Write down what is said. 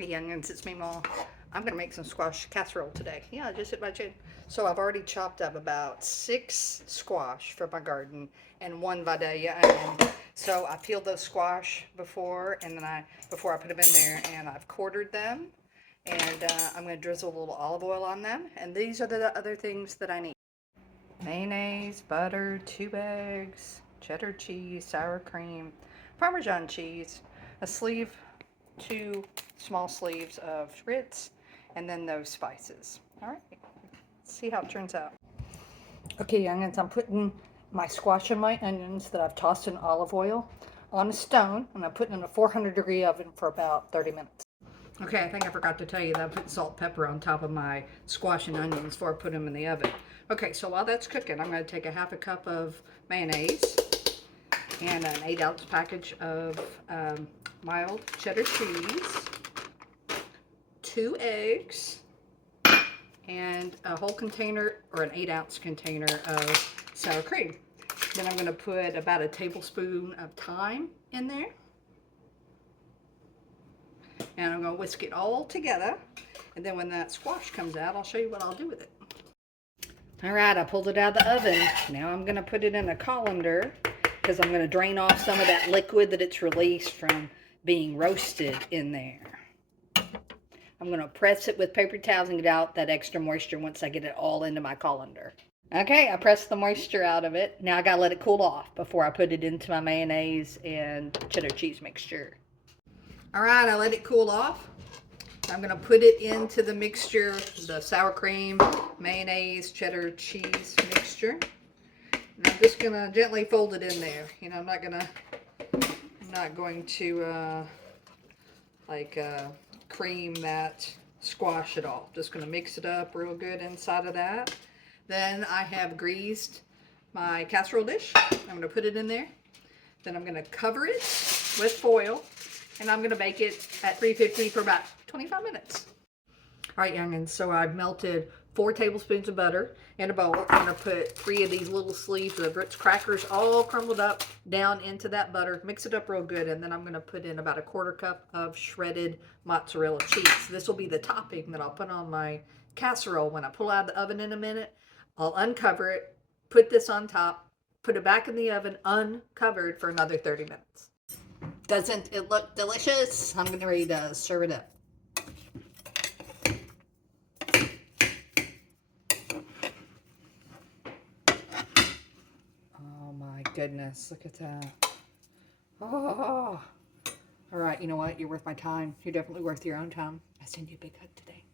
Hey youngins, it's me, Ma. I'm gonna make some squash casserole today. Yeah, just hit my chin. So I've already chopped up about 6 squash from my garden and 1 Vidalia onion. So I peeled those squash before, and then before I put them in there, and I've quartered them. And I'm gonna drizzle a little olive oil on them. And these are the other things that I need: mayonnaise, butter, 2 eggs, cheddar cheese, sour cream, Parmesan cheese, a sleeve, 2 small sleeves of Ritz, and then those spices. All right, let's see how it turns out. Okay, youngins, I'm putting my squash and my onions that I've tossed in olive oil on a stone, and I'm putting in a 400-degree oven for about 30 minutes. Okay, I think I forgot to tell you that I put salt and pepper on top of my squash and onions before I put them in the oven. Okay, so while that's cooking, I'm going to take a half a cup of mayonnaise and an 8-ounce package of mild cheddar cheese, 2 eggs, and a whole container or an 8-ounce container of sour cream. Then I'm going to put about a tablespoon of thyme in there. And I'm going to whisk it all together. And then when that squash comes out, I'll show you what I'll do with it. All right, I pulled it out of the oven. Now I'm going to put it in a colander because I'm going to drain off some of that liquid that it's released from being roasted in there. I'm going to press it with paper towels and get out that extra moisture once I get it all into my colander. Okay, I pressed the moisture out of it. Now I got to let it cool off before I put it into my mayonnaise and cheddar cheese mixture. All right, I let it cool off. I'm going to put it into the mixture, the sour cream, mayonnaise, cheddar cheese mixture. And I'm just going to gently fold it in there. You know, I'm not going to cream that squash at all. Just going to mix it up real good inside of that. Then I have greased my casserole dish. I'm going to put it in there. Then I'm going to cover it with foil, and I'm going to bake it at 350 for about 25 minutes. All right, youngins, so I've melted 4 tablespoons of butter in a bowl. I'm going to put 3 of these little sleeves of Ritz crackers all crumbled up down into that butter. Mix it up real good, and then I'm going to put in about a 1/4 cup of shredded mozzarella cheese. This will be the topping that I'll put on my casserole when I pull out of the oven in a minute. I'll uncover it, put this on top, put it back in the oven uncovered for another 30 minutes. Doesn't it look delicious? I'm getting ready to serve it up. Oh my goodness, look at that. Oh. All right, you know what? You're worth my time. You're definitely worth your own time. I send you a big hug today.